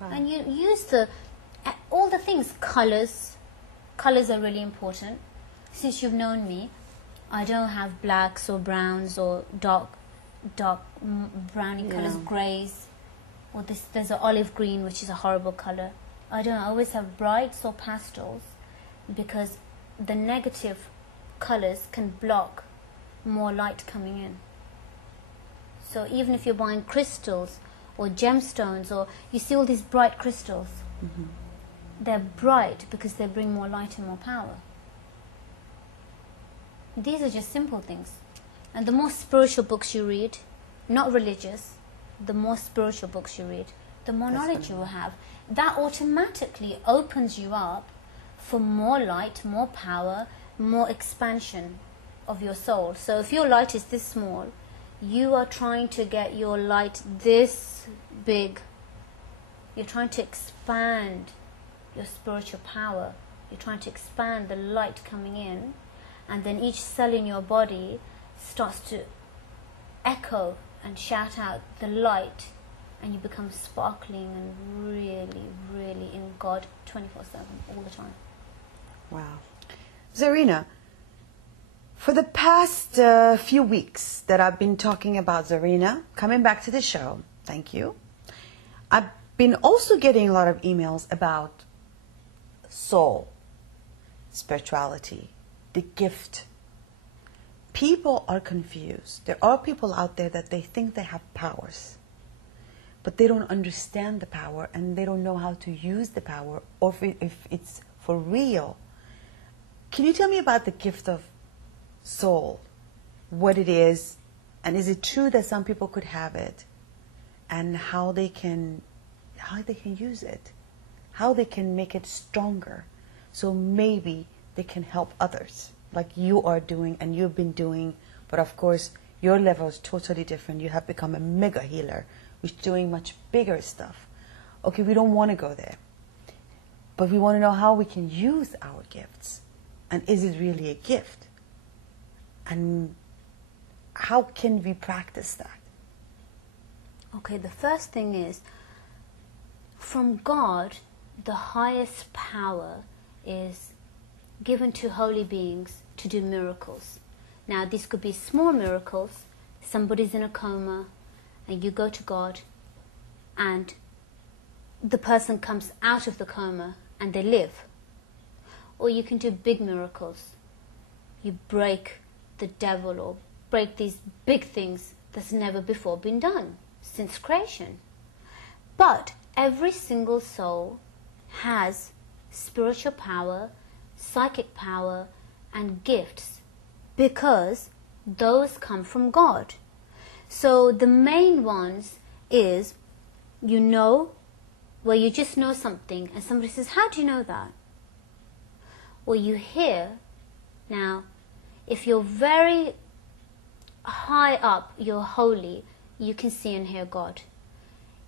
Wow. And you use all the things, colours. Colours are really important. Since you've known me, I don't have blacks or browns or dark browny colours, greys, or there's an olive green, which is a horrible colour. I always have brights or pastels, because the negative colours can block more light coming in. So even if you're buying crystals or gemstones, or you see all these bright crystals, they're bright because they bring more light and more power. These are just simple things. And the more spiritual books you read, not religious, the more spiritual books you read, the more knowledge you will have. That automatically opens you up for more light, more power, more expansion of your soul. So if your light is this small, you are trying to get your light this big. You're trying to expand your spiritual power. You're trying to expand the light coming in, and then each cell in your body starts to echo and shout out the light, and you become sparkling and really, really in God 24/7 all the time. Wow. Zarina, for the past few weeks that I've been talking about Zarina coming back to the show, thank you, I've been also getting a lot of emails about soul, spirituality, the gift. People are confused. There are people out there that they think they have powers, but they don't understand the power, and they don't know how to use the power, or if it's for real. Can you tell me about the gift of soul, what it is, and is it true that some people could have it, and how they can use it, how they can make it stronger, so maybe they can help others, like you are doing and you've been doing. But of course your level is totally different. You have become a mega healer, which is doing much bigger stuff. Okay, we don't want to go there, but we want to know how we can use our gifts, and is it really a gift, and how can we practice that? Okay, the first thing is, from God, the highest power is given to holy beings to do miracles. Now, these could be small miracles. Somebody's in a coma and you go to God and the person comes out of the coma and they live. Or you can do big miracles. You break the devil or break these big things that's never before been done since creation. But every single soul has spiritual power, psychic power, and gifts, because those come from God. So the main ones is, you know, where you just know something and somebody says, how do you know that? Or you hear. Now, if you're very high up, you're holy, you can see and hear God.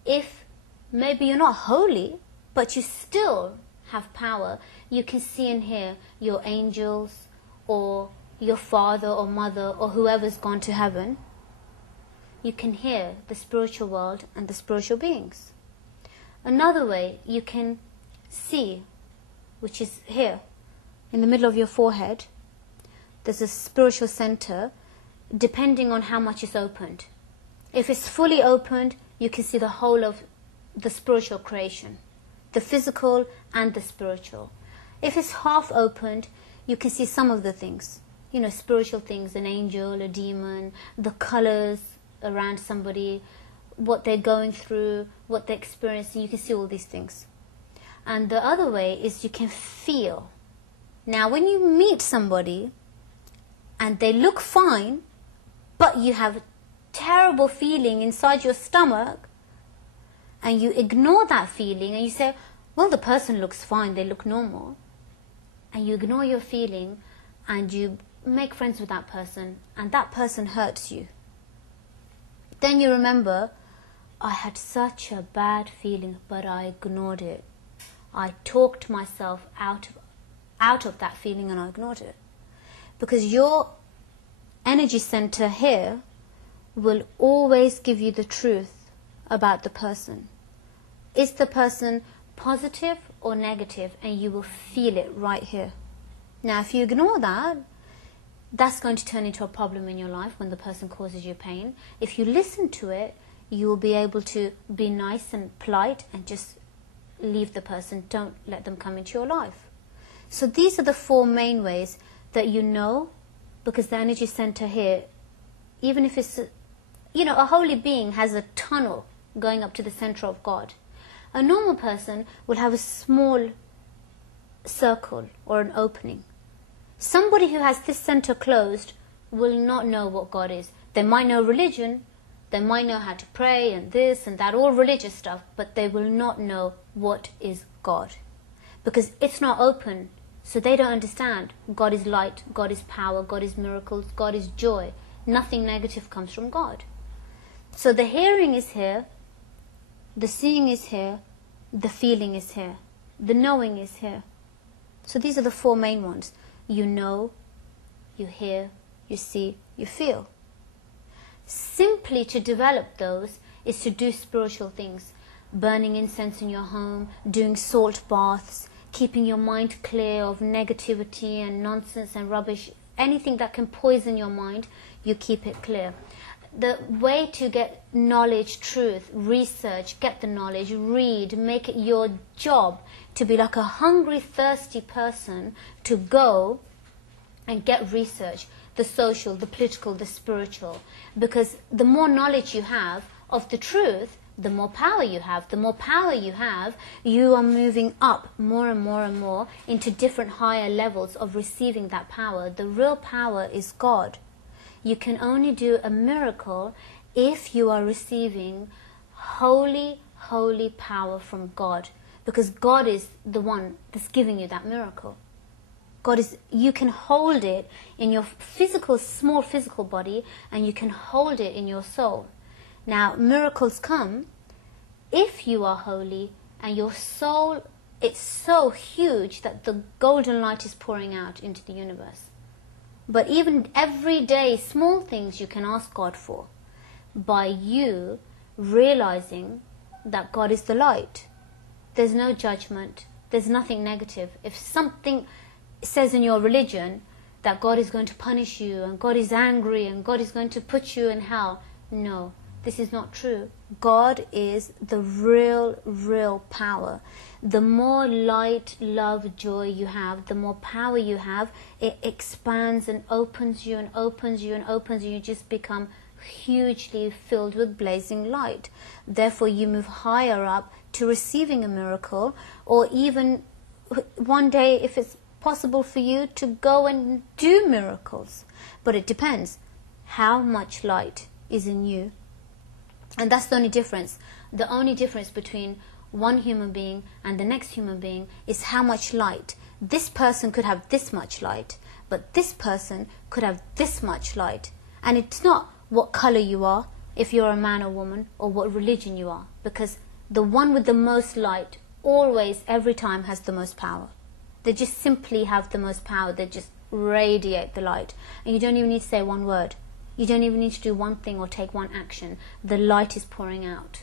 If maybe you're not holy, but you still have power, you can see and hear your angels or your father or mother or whoever's gone to heaven. You can hear the spiritual world and the spiritual beings. Another way you can see, which is here, in the middle of your forehead, there's a spiritual center, depending on how much is opened. If it's fully opened, you can see the whole of the spiritual creation, the physical and the spiritual. If it's half opened, you can see some of the things, you know, spiritual things, an angel, a demon, the colors around somebody, what they're going through, what they're experiencing. You can see all these things. And the other way is you can feel. Now, when you meet somebody and they look fine, but you have a terrible feeling inside your stomach, and you ignore that feeling and you say, well, the person looks fine, they look normal, and you ignore your feeling and you make friends with that person, and that person hurts you. Then you remember, I had such a bad feeling, but I ignored it. I talked myself out of that feeling and I ignored it. Because your energy center here will always give you the truth about the person. Is the person positive or negative? And you will feel it right here. Now, if you ignore that, that's going to turn into a problem in your life when the person causes you pain. If you listen to it, you will be able to be nice and polite and just leave the person. Don't let them come into your life. So these are the 4 main ways that you know, because the energy center here, even if it's, a holy being has a tunnel going up to the center of God. A normal person will have a small circle or an opening. Somebody who has this center closed will not know what God is. They might know religion, they might know how to pray and this and that, all religious stuff, but they will not know what is God. Because it's not open, so they don't understand. God is light, God is power, God is miracles, God is joy. Nothing negative comes from God. So the hearing is here, the seeing is here, the feeling is here, the knowing is here. So these are the 4 main ones. You know, you hear, you see, you feel. Simply to develop those is to do spiritual things. Burning incense in your home, doing salt baths, keeping your mind clear of negativity and nonsense and rubbish. Anything that can poison your mind, you keep it clear. The way to get knowledge, truth, research, get the knowledge, read, make it your job to be like a hungry, thirsty person to go and get research, the social, the political, the spiritual. Because the more knowledge you have of the truth, the more power you have. The more power you have, you are moving up more and more and more into different higher levels of receiving that power. The real power is God. You can only do a miracle if you are receiving holy, holy power from God. Because God is the one that's giving you that miracle. God is, you can hold it in your small physical body, and you can hold it in your soul. Now, miracles come if you are holy and your soul, it's so huge that the golden light is pouring out into the universe. But even everyday small things you can ask God for by you realizing that God is the light. There's no judgment. There's nothing negative. If something says in your religion that God is going to punish you and God is angry and God is going to put you in hell, no, this is not true. God is the real power. The more light, love, joy you have, the more power you have, it expands and opens you and opens you and opens you. You just become hugely filled with blazing light. Therefore, you move higher up to receiving a miracle, or even one day, if it's possible for you, to go and do miracles. But it depends how much light is in you. And that's the only difference. The only difference between one human being and the next human being is how much light. This person could have this much light, but this person could have this much light. And it's not what color you are, if you're a man or woman, or what religion you are, because the one with the most light always, every time, has the most power. They just simply have the most power. They just radiate the light. And you don't even need to say one word. You don't even need to do one thing or take one action. The light is pouring out.